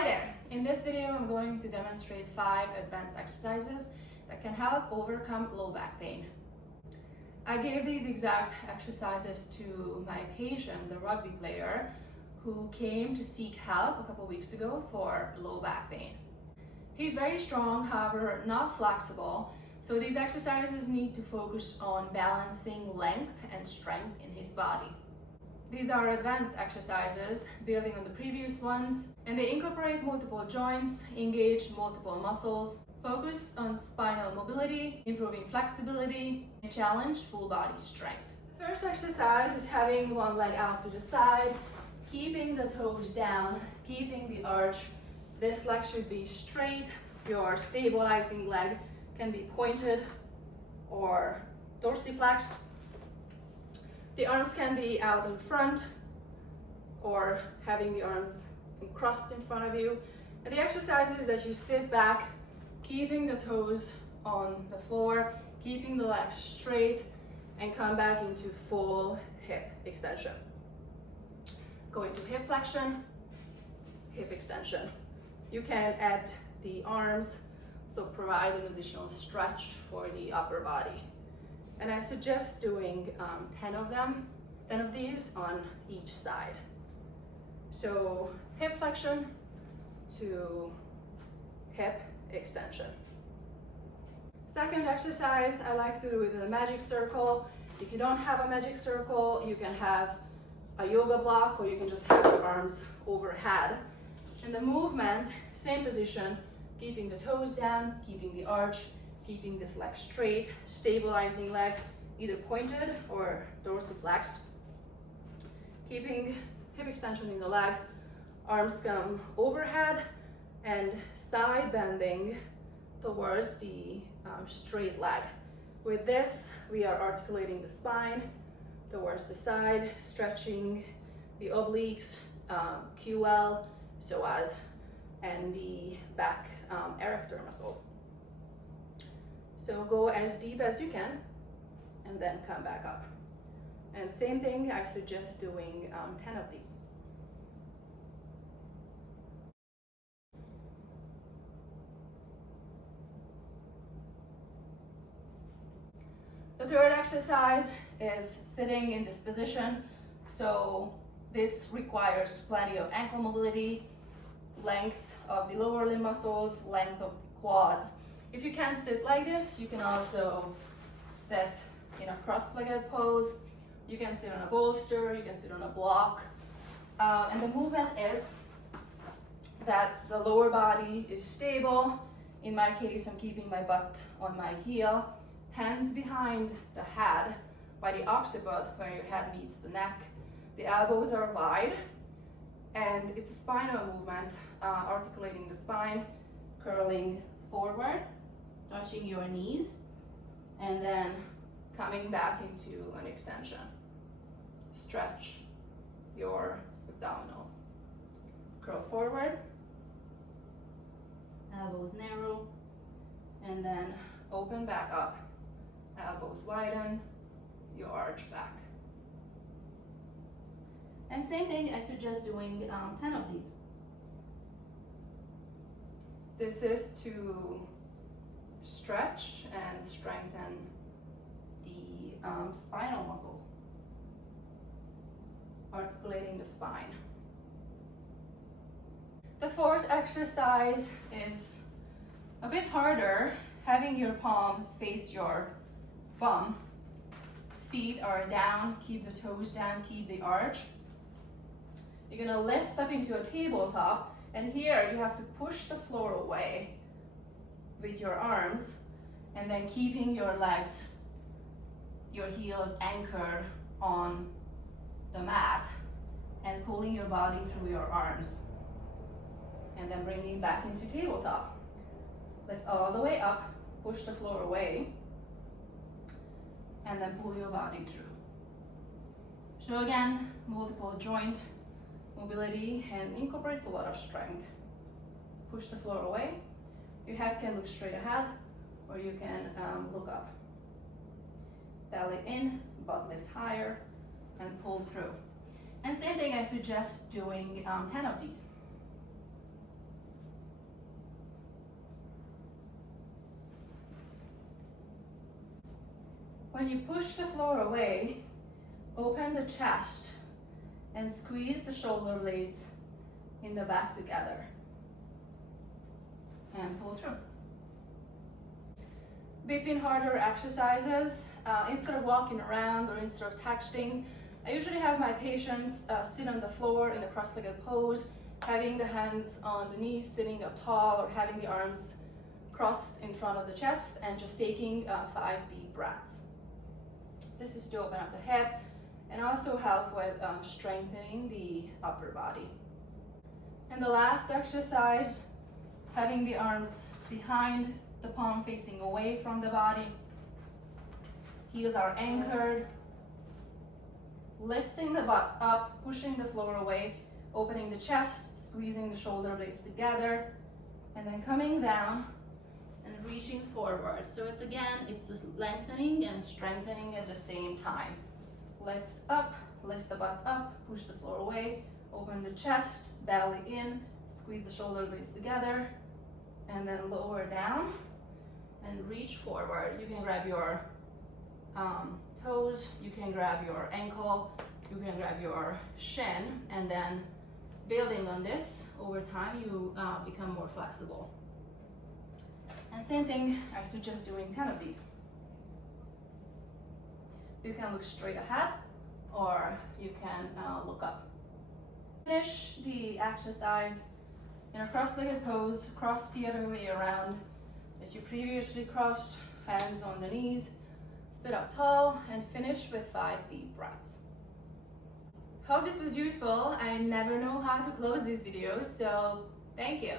Hi there! In this video, I'm going to demonstrate 5 advanced exercises that can help overcome low back pain. I gave these exact exercises to my patient, the rugby player, who came to seek help a couple weeks ago for low back pain. He's very strong, however, not flexible, so these exercises need to focus on balancing length and strength in his body. These are advanced exercises building on the previous ones, and they incorporate multiple joints, engage multiple muscles, focus on spinal mobility, improving flexibility, and challenge full body strength. The first exercise is having one leg out to the side, keeping the toes down, keeping the arch. This leg should be straight. Your stabilizing leg can be pointed or dorsiflexed. The arms can be out in front or having the arms crossed in front of you. And the exercise is that you sit back, keeping the toes on the floor, keeping the legs straight, and come back into full hip extension. Go into hip flexion, hip extension. You can add the arms, so provide an additional stretch for the upper body. And I suggest doing 10 of these on each side. So hip flexion to hip extension. Second exercise I like to do with a magic circle. If you don't have a magic circle, you can have a yoga block, or you can just have your arms overhead. And the movement, same position, keeping the toes down, keeping the arch, keeping this leg straight, stabilizing leg either pointed or dorsiflexed. Keeping hip extension in the leg, arms come overhead and side bending towards the straight leg. With this, we are articulating the spine towards the side, stretching the obliques, QL, psoas, and the back erector muscles. So go as deep as you can and then come back up. And same thing, I suggest doing 10 of these. The third exercise is sitting in this position. So this requires plenty of ankle mobility, length of the lower limb muscles, length of the quads. If you can't sit like this, you can also sit in a cross-legged pose. You can sit on a bolster, you can sit on a block. And the movement is that the lower body is stable. In my case, I'm keeping my butt on my heel, hands behind the head by the occiput where your head meets the neck. The elbows are wide, and it's a spinal movement, articulating the spine, curling forward, touching your knees, and then coming back into an extension. Stretch your abdominals. Curl forward, elbows narrow, and then open back up. Elbows widen, you arch back. And same thing, I suggest doing 10 of these. This is to stretch and strengthen the spinal muscles, articulating the spine. The fourth exercise is a bit harder, having your palm face your thumb. Feet are down, keep the toes down, keep the arch. You're gonna lift up into a tabletop, and here you have to push the floor away with your arms, and then keeping your legs, your heels anchored on the mat, and pulling your body through your arms. And then bringing back into tabletop. Lift all the way up, push the floor away, and then pull your body through. So again, multiple joint mobility and incorporates a lot of strength. Push the floor away. Your head can look straight ahead, or you can look up. Belly in, butt lifts higher, and pull through. And same thing, I suggest doing 10 of these. When you push the floor away, open the chest and squeeze the shoulder blades in the back together. And pull through. Between harder exercises, instead of walking around or instead of texting, I usually have my patients sit on the floor in a cross-legged pose, having the hands on the knees, sitting up tall, or having the arms crossed in front of the chest, and just taking 5 deep breaths. This is to open up the hip and also help with strengthening the upper body. And the last exercise, having the arms behind the palm facing away from the body. Heels are anchored. Lifting the butt up, pushing the floor away, opening the chest, squeezing the shoulder blades together, and then coming down and reaching forward. So it's just lengthening and strengthening at the same time. Lift up, lift the butt up, push the floor away, open the chest, belly in, squeeze the shoulder blades together, and then lower down and reach forward. You can grab your toes, you can grab your ankle, you can grab your shin, and then building on this over time, you become more flexible. And same thing, I suggest doing 10 of these. You can look straight ahead or you can look up. Finish the exercise in a cross-legged pose, cross the other way around as you previously crossed, hands on the knees, sit up tall, and finish with 5 deep breaths. Hope this was useful. I never know how to close these videos, so thank you.